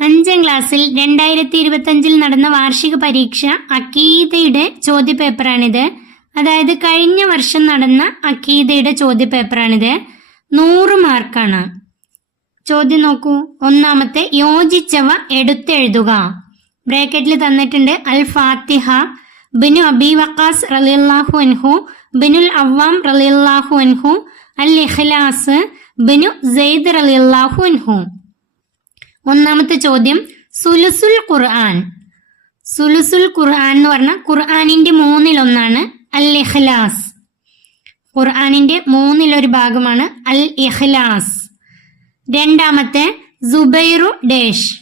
അഞ്ചാം ക്ലാസ്സിൽ രണ്ടായിരത്തി ഇരുപത്തഞ്ചിൽ നടന്ന വാർഷിക പരീക്ഷ അക്കീതയുടെ ചോദ്യപേപ്പറാണിത്. അതായത് കഴിഞ്ഞ വർഷം നടന്ന അക്കീതയുടെ ചോദ്യപേപ്പറാണിത്. നൂറ് മാർക്കാണ്. ചോദ്യം നോക്കൂ. ഒന്നാമത്തെ യോജിച്ചവ എടുത്തെഴുതുക. ബ്രാക്കറ്റിൽ തന്നിട്ടുണ്ട് അൽ ഫാത്തിഹ ബിനു അബി വക്കാസ് റലിയല്ലാഹു അൻഹു ബിനുൽ അവ്വാം റലിയല്ലാഹു അൻഹു അൽ ഇഖ്ലാസ് ബിനു സെയ്ദ് റലിയല്ലാഹു അൻഹു. ഒന്നാമത്തെ ചോദ്യം സുലുസുൽ ഖുർആൻ. സുലുസുൽ ഖുർആൻ എന്ന് പറഞ്ഞാൽ ഖുർആാനിന്റെ മൂന്നിലൊന്നാണ് അൽ ഇഖ്ലാസ് ഖുർആാനിന്റെ മൂന്നിലൊരു ഭാഗമാണ് അൽ ഇഖ്ലാസ് രണ്ടാമത്തെ സുബൈറു ഡേഷ്.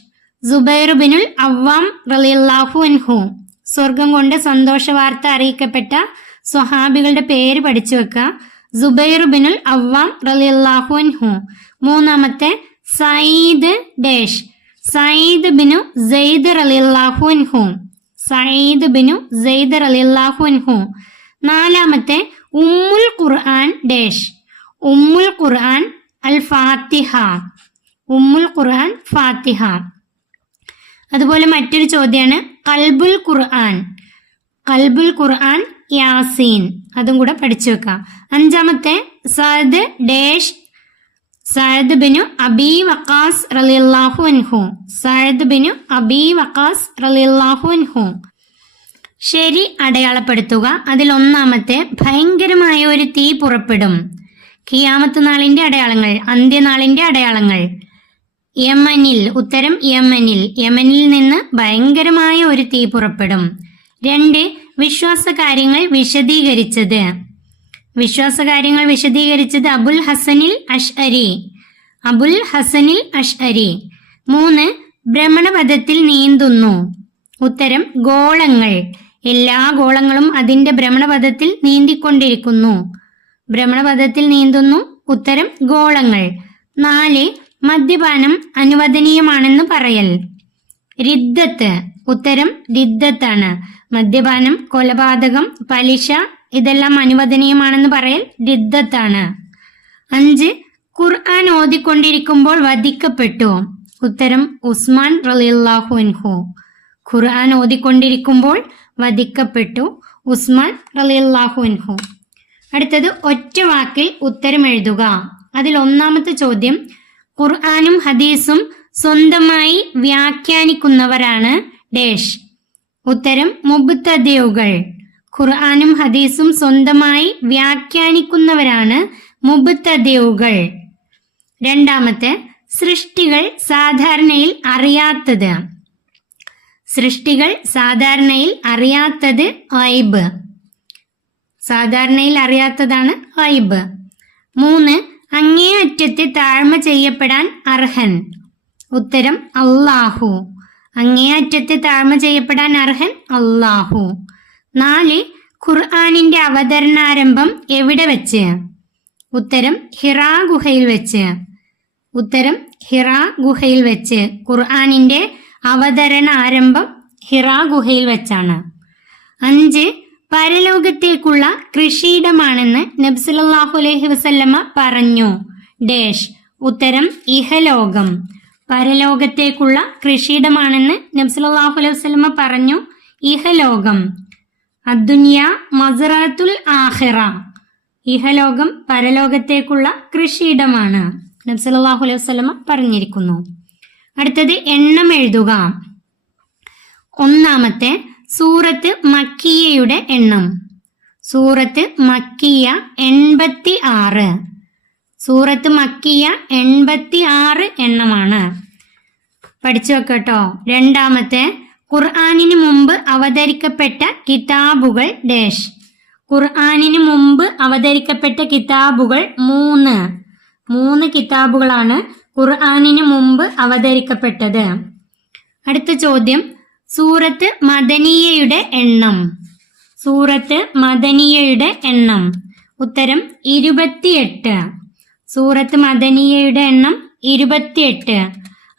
സുബൈറു ബിനുൽ അവ്വാം റലിഹു അൻഹു. സ്വർഗം കൊണ്ട് സന്തോഷ വാർത്ത അറിയിക്കപ്പെട്ട സ്വഹാബികളുടെ പേര് പഠിച്ചു വെക്കുക. സുബൈറു ബിനുൽ അവ്വാം റലിഹു അൻഹു. മൂന്നാമത്തെ Saeed dash. Saeed bin Zaid റളിയല്ലാഹു അൻഹു. സയ്യിദ് ബിനു സെയ്ദ് റളിയല്ലാഹു അൻഹു. നാലാമത്തെ ഉമ്മുൽ ഖുർആൻ ഡേഷ്. ഉമ്മുൽ ഖുർആൻ അൽ ഫാത്തിഹ ഉമ്മുൽ ഖുർആൻ ഫാത്തിഹ. അതുപോലെ മറ്റൊരു ചോദ്യമാണ് കൽബുൽ ഖുർആൻ. കൽബുൽ ഖുർആൻ യാസീൻ. അതും കൂടെ പഠിച്ചു വെക്കാം. അഞ്ചാമത്തെ Saad dash Saad bin Abi Waqqas റളിയല്ലാഹു അൻഹു. സഅദ് ബിനു അബി വക്കാസ് റളിയല്ലാഹു അൻഹു. ശരി അടയാളപ്പെടുത്തുക. അതിൽ ഒന്നാമത്തെ ഭയങ്കരമായ ഒരു തീ പുറപ്പെടും. ഖിയാമത്ത് നാളിന്റെ അടയാളങ്ങൾ അന്ത്യനാളിന്റെ അടയാളങ്ങൾ. യമനിൽ ഉത്തരം യമനിൽ. യമനിൽ നിന്ന് ഭയങ്കരമായ ഒരു തീ പുറപ്പെടും. രണ്ട് വിശ്വാസ കാര്യങ്ങൾ വിശദീകരിച്ചത്. വിശ്വാസകാര്യങ്ങൾ വിശദീകരിച്ചത് അബുൽ ഹസനിൽ അഷ്അരി. അബുൽ ഹസനിൽ അഷ്അരി. മൂന്ന് ഭ്രമണപഥത്തിൽ നീന്തുന്നു. ഉത്തരം ഗോളങ്ങൾ. എല്ലാ ഗോളങ്ങളും അതിന്റെ ഭ്രമണപഥത്തിൽ നീന്തിക്കൊണ്ടിരിക്കുന്നു. ഭ്രമണപഥത്തിൽ നീന്തുന്നു. ഉത്തരം ഗോളങ്ങൾ. നാല് മദ്യപാനം അനുവദനീയമാണെന്ന് പറയൽ. റിദ്ദത്ത് ഉത്തരം റിദ്ദത്താണ് മദ്യപാനം കൊലപാതകം പലിശ ഇതെല്ലാം അനുവദനീയമാണെന്ന് പറയൽ രിദ്ദത്താണ്. അഞ്ച് ഖുർആൻ ഓതിക്കൊണ്ടിരിക്കുമ്പോൾ വധിക്കപ്പെട്ടു. ഉത്തരം ഉസ്മാൻ റളിയല്ലാഹു അൻഹു. ഖുർആൻ ഓതിക്കൊണ്ടിരിക്കുമ്പോൾ വധിക്കപ്പെട്ടു ഉസ്മാൻ റളിയല്ലാഹു അൻഹു. അടുത്തത് ഒറ്റ വാക്കിൽ ഉത്തരം എഴുതുക. അതിൽ ഒന്നാമത്തെ ചോദ്യം ഖുർആാനും ഹദീസും സ്വന്തമായി വ്യാഖ്യാനിക്കുന്നവരാണ് ഡേഷ്. ഉത്തരം മുബുത്തദ്യവുകൾ ഖുർആനും ഹദീസും സ്വന്തമായി വ്യാഖ്യാനിക്കുന്നവരാണ് മുബുത്തദേവുകൾ രണ്ടാമത്തെ സൃഷ്ടികൾ സാധാരണയിൽ അറിയാത്തത്. സൃഷ്ടികൾ സാധാരണയിൽ അറിയാത്തത് ഐബ് സാധാരണയിൽ അറിയാത്തതാണ് ഐബ് മൂന്ന് അങ്ങേയറ്റത്തെ താഴ്മ ചെയ്യപ്പെടാൻ അർഹൻ. ഉത്തരം അള്ളാഹു അങ്ങേയറ്റത്തെ താഴ്മ ചെയ്യപ്പെടാൻ അർഹൻ അള്ളാഹു നാല് ഖുർആാനിന്റെ അവതരണാരംഭം എവിടെ വെച്ച്? ഉത്തരം ഹിറാ ഗുഹയിൽ വെച്ച്. ഉത്തരം ഹിറാ ഗുഹയിൽ വെച്ച്. ഖുർആാനിന്റെ അവതരണ ആരംഭം ഹിറാ ഗുഹയിൽ വെച്ചാണ്. അഞ്ച് പരലോകത്തേക്കുള്ള കൃഷിയിടമാണെന്ന് നബ്സലാഹു അലൈഹി വസല്ലമ്മ പറഞ്ഞു. ഡേഷ് ഉത്തരം ഇഹലോകം. പരലോകത്തേക്കുള്ള കൃഷിയിടമാണെന്ന് നബ്സലാഹു അലൈഹി വസല്ലമ്മ പറഞ്ഞു. ഇഹലോകം. അദ്ദുനിയ മസറാത്തുൽ ആഹിറ ഇഹലോകം പരലോകത്തേക്കുള്ള കൃഷിയിടമാണ്. നബ്സലാഹു അലൈഹി വസ്ലമ പറഞ്ഞിരിക്കുന്നു. അടുത്തത് എണ്ണം എഴുതുക. ഒന്നാമത്തെ സൂറത്ത് മക്കിയയുടെ എണ്ണം. സൂറത്ത് മക്കിയ എൺപത്തി ആറ് സൂറത്ത് മക്കിയ എൺപത്തി ആറ് എണ്ണമാണ്. പഠിച്ചു വെക്കട്ടോ രണ്ടാമത്തെ ഖുർആാനിന് മുമ്പ് അവതരിക്കപ്പെട്ട കിതാബുകൾ ഡേഷ്. ഖുർആാനിന് മുമ്പ് അവതരിക്കപ്പെട്ട കിതാബുകൾ മൂന്ന്. മൂന്ന് കിതാബുകളാണ് ഖുർആാനിന് മുമ്പ് അവതരിക്കപ്പെട്ടത്. അടുത്ത ചോദ്യം. സൂറത്ത് മദനീയയുടെ എണ്ണം. സൂറത്ത് മദനീയയുടെ എണ്ണം. ഉത്തരം ഇരുപത്തിയെട്ട്. സൂറത്ത് മദനീയയുടെ എണ്ണം ഇരുപത്തിയെട്ട്.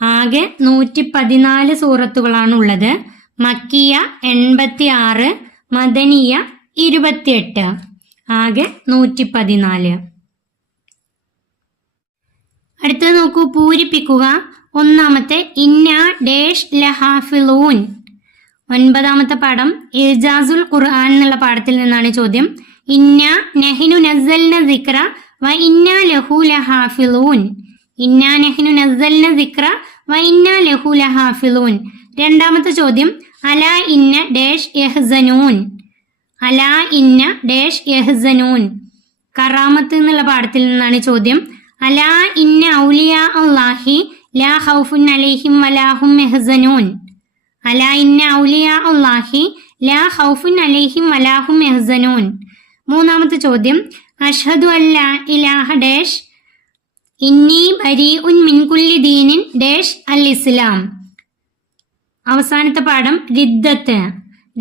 ആകെ നൂറ്റി പതിനാല് സൂറത്തുകളാണ് ഉള്ളത് മക്കിയ എൺപത്തി ആറ് മദനീയ ഇരുപത്തിയെട്ട്. ആകെ നൂറ്റി പതിനാല് അടുത്തത് നോക്കൂ പൂരിപ്പിക്കുക. ഒന്നാമത്തെ ഇന്ന ഡേഷ് ലഹാഫിലൂൻ. ഒൻപതാമത്തെ പാഠം ഇൽജാസുൽ ഖുർആൻ എന്നുള്ള പാഠത്തിൽ നിന്നാണ് ചോദ്യം. ഇന്ന നഹിനു നസൽന ദിക്ര വ ഇന്ന ലഹു ലഹാഫിലൂൻ. ഇന്ന നഹിനു നസൽന ദിക്ര വ ഇന്ന ലഹു രണ്ടാമത്തെ ചോദ്യം അല ഇന്ന ഡേഷ് യഹ്സനൂൻ അല ഇന്ന ഡേഷ് യഹ്സനൂൻ കറാമത്ത് എന്നുള്ള പാഠത്തിൽ നിന്നാണ് ചോദ്യം. അല ഇന്ന ഔലിയ അള്ളാഹി ലാ ഹൗഫുൻ അലൈഹിം വലാഹും യഹ്സനൂൻ അല ഇന്ന ഔലിയ അള്ളാഹി ലാ ഹൗഫുൻ അലൈഹിം വലാഹും യഹ്സനൂൻ മൂന്നാമത്തെ ചോദ്യം അഷ്ഹദു അല്ല ഇലാഹ ഡേഷ് ഇന്നി ഉൻ മിൻകുല്ലി ദീനിൻ ഡേഷ് അൽ ഇസ്ലാം. അവസാനത്തെ പാഠം റിദ്ദത്ത്.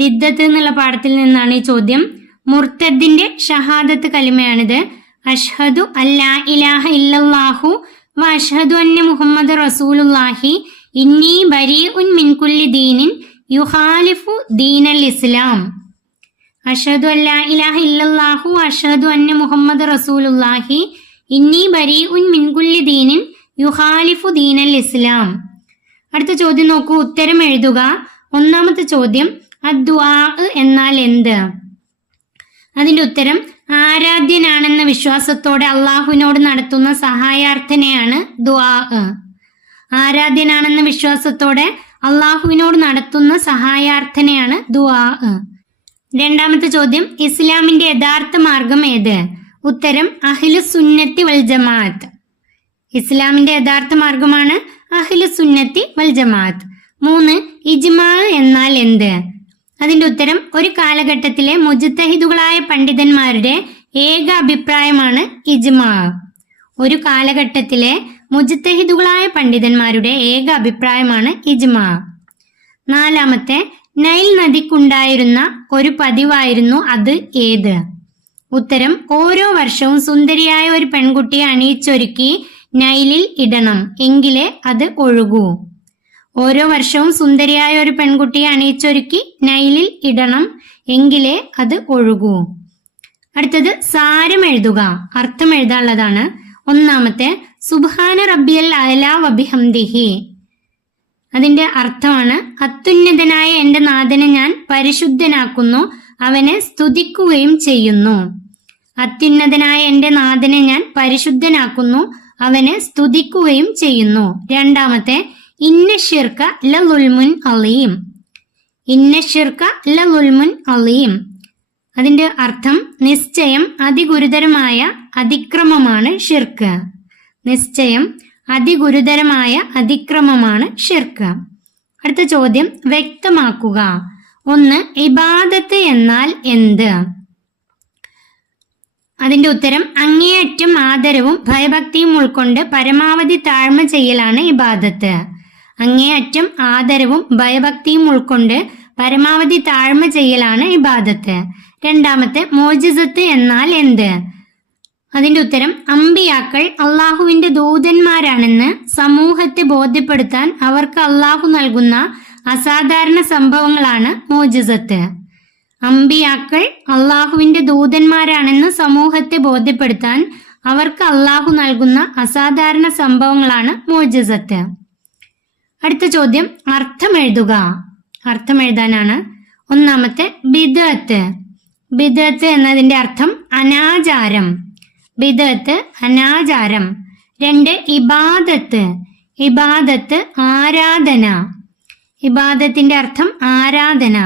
റിദ്ദത്ത് എന്നുള്ള പാഠത്തിൽ നിന്നാണ് ഈ ചോദ്യം. മുർത്തദ്ദിന്റെ ഷഹാദത്ത് കലിമയാണിത്. അഷ്ഹദു അല്ലാ ഇലാഹ ഇല്ലാഹു വ അഷ്ഹദു അന്ന മുഹമ്മദ് റസൂലുല്ലാഹി ഇന്നീ ബരി ഉൻ മിൻകുല്ലി ദീനിൻ യുഹാലിഫു ദീനൽ ഇസ്ലാം. അഷദു അല്ലാ ഇലാഹ ഇല്ലാഹു അഷദു അന്ന മുഹമ്മദ് റസൂലുല്ലാഹി ഇന്നി ബരി ഉൻ മിൻകുല്ലി ദീനിൻ യുഹാലിഫു ദീനൽ ഇസ്ലാം. അടുത്ത ചോദ്യം നോക്കൂ. ഉത്തരം എഴുതുക. ഒന്നാമത്തെ ചോദ്യം അദ്വാ എന്നാൽ എന്ത്? അതിന്റെ ഉത്തരം ആരാധ്യനാണെന്ന വിശ്വാസത്തോടെ അള്ളാഹുവിനോട് നടത്തുന്ന സഹായാർത്ഥനയാണ് ദ്വാ ആരാധ്യനാണെന്ന വിശ്വാസത്തോടെ അള്ളാഹുവിനോട് നടത്തുന്ന സഹായാർത്ഥനയാണ് ദ്വാ രണ്ടാമത്തെ ചോദ്യം ഇസ്ലാമിന്റെ യഥാർത്ഥ മാർഗം ഏത്? ഉത്തരം അഖിലു സുന്നത്തി വൽ ജമാഅത്ത്. ഇസ്ലാമിന്റെ യഥാർത്ഥ മാർഗമാണ് അഖിലു സുന്നത്തി വൽ ജമാഅത്ത്. മൂന്ന് ഇജ്മാ എന്നാൽ എന്ത്? അതിന്റെ ഉത്തരം ഒരു കാലഘട്ടത്തിലെ മുജിത്തഹിദുകളായ പണ്ഡിതന്മാരുടെ ഏക അഭിപ്രായമാണ് ഇജ്മാ. ഒരു കാലഘട്ടത്തിലെ മുജിത്തഹിദുകളായ പണ്ഡിതന്മാരുടെ ഏക അഭിപ്രായമാണ് ഇജ്മാ. നാലാമത്തെ നൈൽ നദിക്കുണ്ടായിരുന്ന ഒരു പതിവായിരുന്നു അത് ഏത്? ഉത്തരം ഓരോ വർഷവും സുന്ദരിയായ ഒരു പെൺകുട്ടിയെ അണിയിച്ചൊരുക്കി നൈലിൽ ഇടണം. എങ്കിലേ അത് ഒഴുകൂ. ഓരോ വർഷവും സുന്ദരിയായ ഒരു പെൺകുട്ടിയെ അണിയിച്ചൊരുക്കി നൈലിൽ ഇടണം. എങ്കിലേ അത് ഒഴുകൂ. അടുത്തത് സാരം എഴുതുക. അർത്ഥം എഴുതാനുള്ളതാണ്. ഒന്നാമത്തെ സുബാന റബ്ബിയൽ അല വബിഹംദിഹി അതിന്റെ അർത്ഥമാണ് അത്യുന്നതനായ എന്റെ നാഥനെ ഞാൻ പരിശുദ്ധനാക്കുന്നു. അവനെ സ്തുതിക്കുകയും ചെയ്യുന്നു. അത്യുന്നതനായ എന്റെ നാഥനെ ഞാൻ പരിശുദ്ധനാക്കുന്നു. അവനെ സ്തുതിക്കുകയും ചെയ്യുന്നു. രണ്ടാമത്തെ ഇന്ന ഷിർക്ക ലുൽമുൻ അലീം. ഇന്ന ഷിർക്ക ലുൽമുൻ അലീം. അതിന്റെ അർത്ഥം നിശ്ചയം അതിഗുരുതരമായ അതിക്രമമാണ് ഷിർക്ക് നിശ്ചയം അതിഗുരുതരമായ അതിക്രമമാണ് ഷിർക്ക് അടുത്ത ചോദ്യം വ്യക്തമാക്കുക. ഒന്ന് ഇബാദത്ത് എന്നാൽ എന്ത്? അതിന്റെ ഉത്തരം അങ്ങേയറ്റം ആദരവും ഭയഭക്തിയും ഉൾക്കൊണ്ട് പരമാവധി താഴ്മ ചെയ്യലാണ് ഇബാദത്ത്. അങ്ങേയറ്റം ആദരവും ഭയഭക്തിയും ഉൾക്കൊണ്ട് പരമാവധി താഴ്മ ചെയ്യലാണ് ഇബാദത്ത്. രണ്ടാമത്തെ മോജിസത്ത് എന്നാൽ എന്ത്? അതിന്റെ ഉത്തരം അമ്പിയാക്കൾ അള്ളാഹുവിന്റെ ദൂതന്മാരാണെന്ന് സമൂഹത്തെ ബോധ്യപ്പെടുത്താൻ അവർക്ക് അള്ളാഹു നൽകുന്ന അസാധാരണ സംഭവങ്ങളാണ് മോജസത്ത്. അമ്പിയാക്കൾ അള്ളാഹുവിന്റെ ദൂതന്മാരാണെന്ന് സമൂഹത്തെ ബോധ്യപ്പെടുത്താൻ അവർക്ക് അള്ളാഹു നൽകുന്ന അസാധാരണ സംഭവങ്ങളാണ് മോജസത്ത്. അടുത്ത ചോദ്യം അർത്ഥം എഴുതുക അർത്ഥം എഴുതാനാണ് ഒന്നാമത്തെ ബിദത്ത്. ബിദത്ത് എന്നതിന്റെ അർത്ഥം അനാചാരം. ബിദത്ത് അനാചാരം. രണ്ട് ഇബാദത്ത്. ഇബാദത്ത് ആരാധന. ഇബാദത്തിന്റെ അർത്ഥം ആരാധന.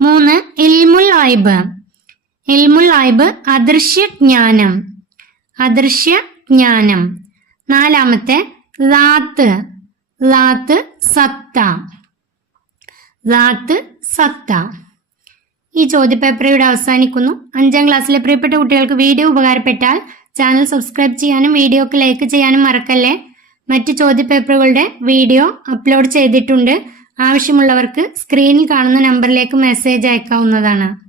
മൂന്ന് ഇൽമുൽ ഐബ് ഇൽമുൽ ഐബ് അദൃശ്യ ജ്ഞാനം അദൃശ്യ ജ്ഞാനം നാലാമത്തെ ലാത്ത്. ലാത്ത് സത്ത. ലാത്ത് സത്ത. ഈ ചോദ്യപേപ്പർ ഇവിടെ അവസാനിക്കുന്നു. അഞ്ചാം ക്ലാസ്സിലെ പ്രിയപ്പെട്ട കുട്ടികൾക്ക് വീഡിയോ ഉപകാരപ്പെട്ടാൽ ചാനൽ സബ്സ്ക്രൈബ് ചെയ്യാനും വീഡിയോക്ക് ലൈക്ക് ചെയ്യാനും മറക്കല്ലേ? മറ്റ് ചോദ്യപേപ്പറുകളുടെ വീഡിയോ അപ്ലോഡ് ചെയ്തിട്ടുണ്ട്. ആവശ്യമുള്ളവർക്ക് സ്ക്രീനിൽ കാണുന്ന നമ്പറിലേക്ക് മെസ്സേജ് അയക്കാവുന്നതാണ്.